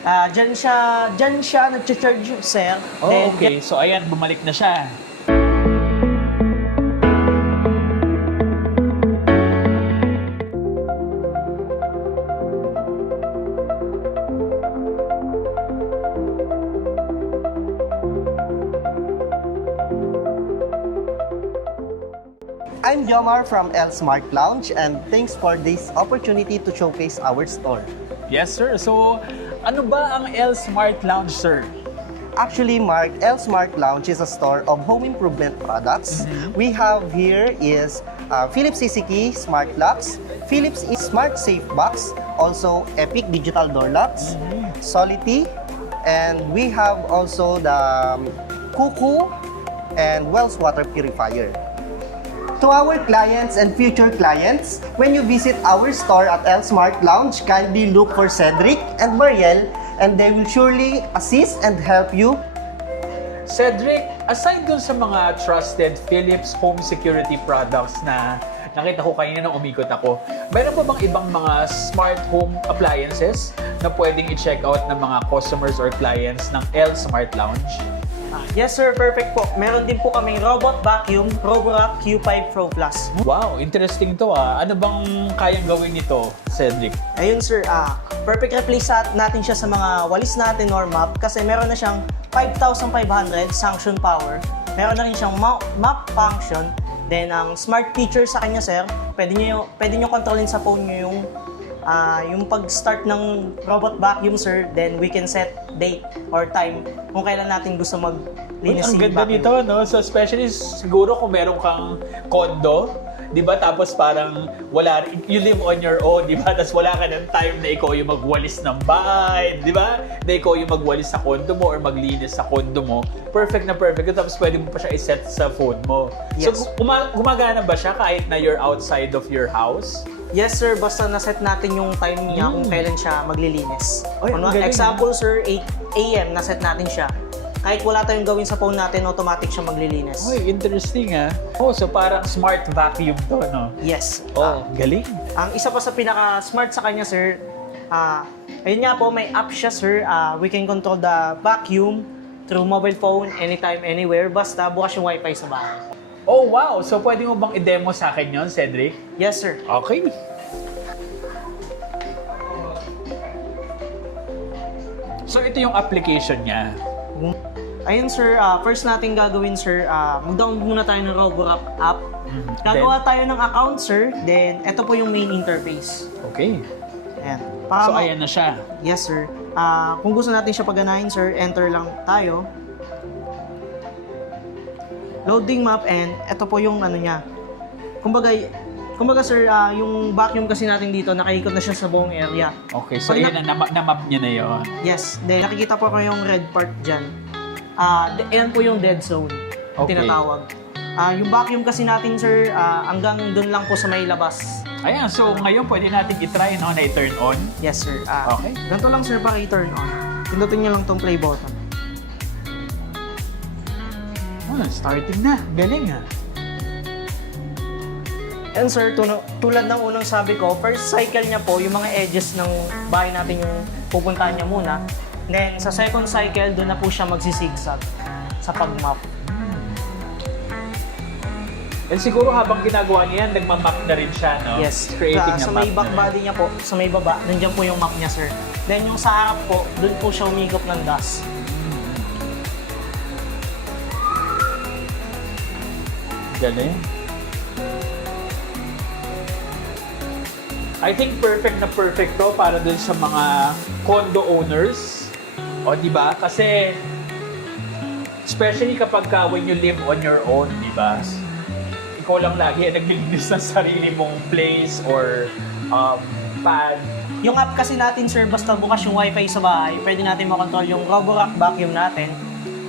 Diyan siya nag-charge, sir. Oh, Then, okay. So, ayan, bumalik na siya. I'm Jomar from L Smart Lounge and thanks for this opportunity to showcase our store. Yes, sir. So, ano ba ang L Smart Lounge, sir? Actually, Mark, L Smart Lounge is a store of home improvement products. We have here is Philips CCKey Smart Locks, Philips Smart Safe Box, also Epic Digital Door Locks, Solity, and we have also the Cuckoo and Wells Water Purifier. To our clients and future clients, when you visit our store at L Smart Lounge, kindly look for Cedric and Mariel and they will surely assist and help you. Cedric, aside dun sa mga trusted Philips home security products na nakita ko kanina nung umikot ako, meron pa bang ibang mga smart home appliances na pwedeng i-check out ng mga customers or clients ng L Smart Lounge? Yes, sir. Perfect po. Meron din po kaming robot vacuum, Roborock Q5 Pro Plus. Wow, interesting to ah. Ano bang kayang gawin nito, Cedric? Ayun, sir. Perfect replace natin siya sa mga walis natin or map kasi meron na siyang 5,500 sanction power. Meron na rin siyang map function. Then, ang smart feature sa kanya, sir, pwede nyo kontrolin sa phone nyo yung pag-start ng robot vacuum, sir. Then, we can set date or time kung kailan natin gusto maglinis Ang yung ganda vacuum. nito, no? So, especially siguro kung meron kang condo, di ba? Tapos parang you live on your own, di ba? Tapos wala ka ng time na ikaw yung magwalis ng bahay, di ba? Na ikaw yung magwalis sa condo mo or maglinis sa condo mo. Perfect na perfect. Tapos pwede mo pa siya iset sa phone mo. Yes. So, gumagana ba siya kahit na you're outside of your house? Yes, sir. Basta na-set natin yung time niya kung kailan siya maglilinis. Ay, ang galing, Example, sir, 8 a.m. na-set natin siya. Kahit wala tayong gawin sa phone natin, automatic siya maglilinis. Uy, interesting ah. Oh, so parang smart vacuum to, no? Yes. Oh, galing. Ang isa pa sa pinaka-smart sa kanya, sir, ayun nga po, may app siya, sir. We can control the vacuum through mobile phone, anytime, anywhere. Basta bukas yung wifi sa bahay. Oh, wow! So, pwede mo bang i-demo sa akin yon, Cedric? Yes, sir. Okay. So, ito yung application niya. Ayun, sir. First natin gagawin, sir, mag-download muna tayo ng Roborock app. Gagawa tayo ng account, sir. Then, ito po yung main interface. Okay. Ayan. So, ayan na siya. Yes, sir. Kung gusto natin siya paganahin, sir, enter lang tayo. Loading map, and ito po yung ano niya. Kumbaga sir, yung vacuum kasi natin dito, nakaikot na siya sa buong area. Okay, so Pag ayan na, na-map niya na yun. Yes, then nakikita po ko yung red part dyan. Ayan po yung dead zone, Okay. tinatawag. Yung vacuum kasi natin, sir, hanggang dun lang po sa may labas. Ayan, so ngayon pwede natin i-try no, na i-turn on. Yes, sir. Okay. Ganito lang, sir, para i-turn on. Pindutin nyo lang tong play button. Oh, starting na. Galing ha. And sir, tulad ng unang sabi ko, first cycle niya po, yung mga edges ng bahay natin yung pupuntahan niya muna. Then, sa second cycle, doon na po siya magsisigsag sa pag-map. And siguro habang ginagawa niya yan, nagmamap na rin siya, no? Yes. Creating Sa na may map back na rin. body niya po, sa may baba, nandiyan po yung map niya, sir. Then, yung sa harap po, doon po siya umigop ng dust. Galing. I think perfect na perfect to para dun sa mga condo owners. O, di ba? Kasi, especially kapag when you live on your own, di ba? Ikaw lang lagi ang naglilinis ng sarili mong place or pad. Yung app kasi natin, sir, basta bukas yung wifi sa bahay, pwede natin makontrol yung Roborock vacuum natin.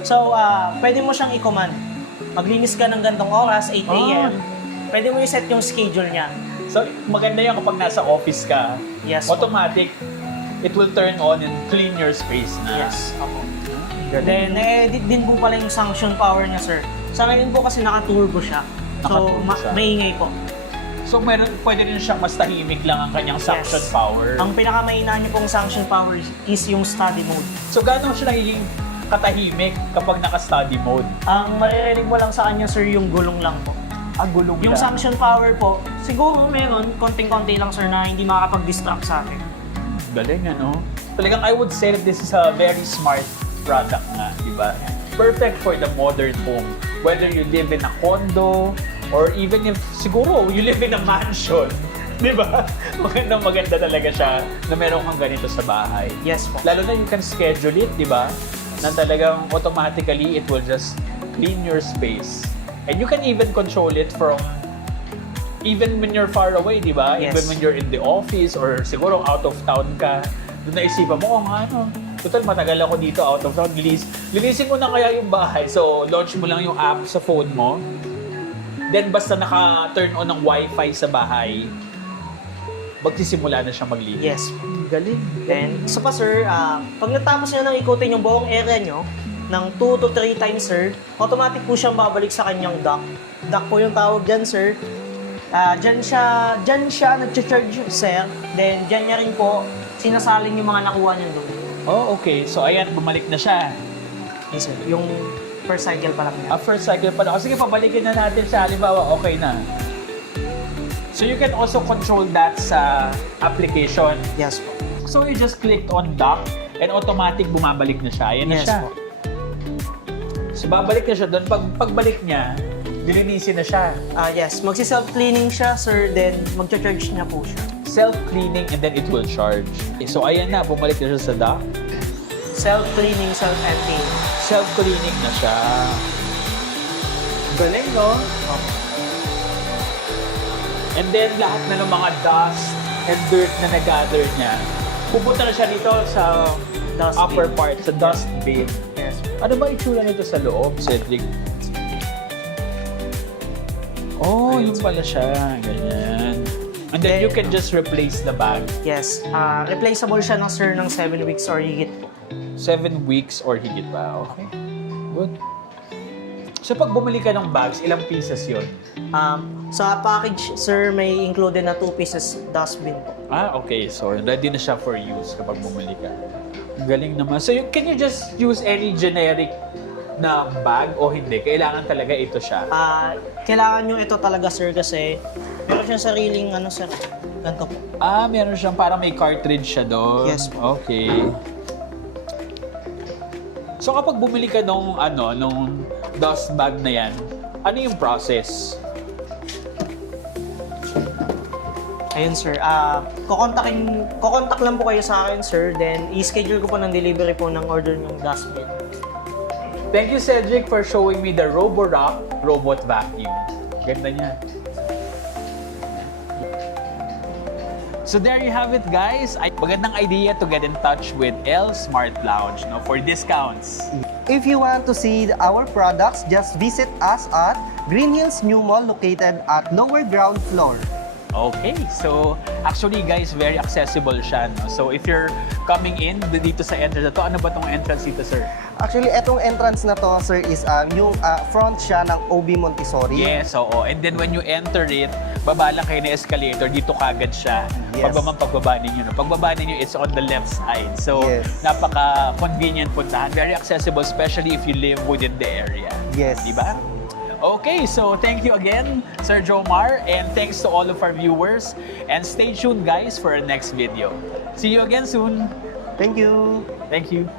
So, pwede mo siyang i-command. Maglinis ka ng gantong oras, 8 a.m. Pwede mo i-set yung schedule niya. So, maganda yan kapag nasa office ka. Yes. Automatic, it will turn on and clean your space na. Yes. Then, na-edit din po pala yung sanction power niya, sir. Sa ngayon po kasi naka-turbo siya. So, Naka-turbo siya. maingay po. So pwede rin siyang mas tahimik lang ang kanyang suction Yes. power. Ang pinakamahina niyo pong sanction power is yung study mode. So gaano siya nagiging katahimik kapag naka-study mode? Ang maririnig mo lang sa kanya, sir, yung gulong lang po. Gulong Yung lang. sanction power po, siguro meron, konting-konti lang, sir, na hindi makakapag-distract sa atin. Galing, ano? Talagang I would say that this is a very smart product nga, di ba? Perfect for the modern home. Whether you live in a condo, or even if siguro you live in a mansion, di ba? Maganda talaga siya na meron kang ganito sa bahay. Yes po. Lalo na you can schedule it, di ba? Na talagang automatically it will just clean your space. And you can even control it from even when you're far away, di ba? Yes. Even when you're in the office or siguro out of town ka, doon naisipan mo, total matagal ako dito out of town, linisin mo na kaya yung bahay. So, launch mo lang yung app sa phone mo. Then, basta naka-turn on ng Wi-Fi sa bahay, magsisimula na siya maglinis. Yes. Galing. Then, isa pa, sir, pag natapos niya nang ikutin yung buong area nyo, ng 2 to 3 times, sir, automatic po siyang babalik sa kanyang dock. Dock po yung tawag dyan, sir. Dyan siya nag-charge, sir. Then, dyan niya rin po sinasaling yung mga nakuha niya doon. Oh, okay. So, ayan, bumalik na siya. Yes, sir. Yung first cycle pa lang niya. First cycle pala. Sige, pabalikin na natin siya. Halimbawa, okay na. So, you can also control that sa application. Yes po. So, you just clicked on dock and automatic bumabalik na siya. Ayan na Yes siya. po. So, babalik na siya doon. Pagbalik niya, dilinisin na siya. Yes. Magsi-self-cleaning siya, sir. Then, magcha-charge niya po siya. Self-cleaning and then it will charge. So, ayan na. Bumalik na siya sa dock. Self-cleaning, self-emptying. Self-cleaning na siya. Galing, no? And then, lahat na ng mga dust and dirt na nag-gather niya, pupunta na siya dito sa Dust upper bin. part, sa dust bin. Yes. Ano ba itsura nito sa loob, Cedric? Oh, yun pala siya. Ganyan. And then you can just replace the bag. Yes. Replaceable siya ng, sir, ng 7 weeks or higit po. 7 weeks or higit pa. Okay. Good. So pag bumili ka ng bags, ilang pieces yun? Sa package, sir, may included na 2 pieces dustbin po. Okay. So ready na siya for use kapag bumili ka. Ang galing naman. So can you just use any generic na bag o hindi? Kailangan talaga ito siya. Kailangan nyo ito talaga, sir, kasi meron siyang sariling, sir, ganito po. Meron siyang parang may cartridge siya doon. Yes po. Okay. So kapag bumili ka nung dust bag na yan, ano yung process? Ayun, sir. Kukontak lang po kayo sa akin, sir. Then, i-schedule ko po ng delivery po ng order ng dustbin. Thank you, Cedric, for showing me the Roborock robot vacuum. Ganda niya. So there you have it, guys. Magandang idea to get in touch with L Smart Lounge for discounts. If you want to see our products, just visit us at Green Hills New Mall located at lower ground floor. Okay, so actually guys, very accessible siya. No? So if you're coming in dito sa entrance na to, ano ba tong entrance dito, sir? Actually, etong entrance na to, sir, is yung front siya ng OB Montessori. Yes, oo. And then when you enter it, baba lang kayo na escalator, dito kagad siya. Yes. Pagbaba ninyo. No? Pagbaba ninyo, it's on the left side. So, Yes. napaka-convenient puntahan. Very accessible, especially if you live within the area. Yes. Diba? Okay, so thank you again, Sir Jomar, and thanks to all of our viewers. And stay tuned, guys, for our next video. See you again soon. Thank you. Thank you.